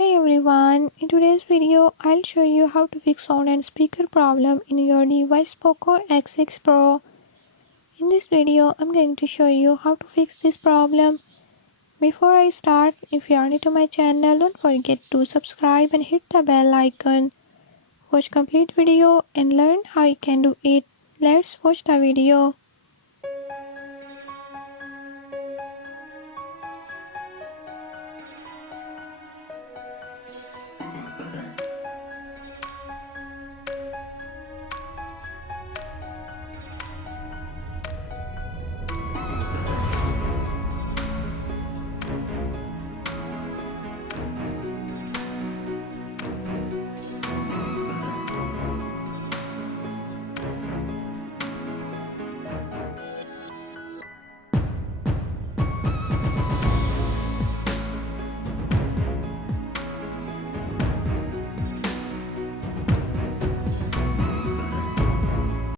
Hi everyone, in today's video I'll show you how to fix sound and speaker problem in your device POCO X6 Pro. In this video I'm going to show you how to fix this problem. Before I start, if you are new to my channel, don't forget to subscribe and hit the bell icon. Watch complete video and learn how you can do it. Let's watch the video.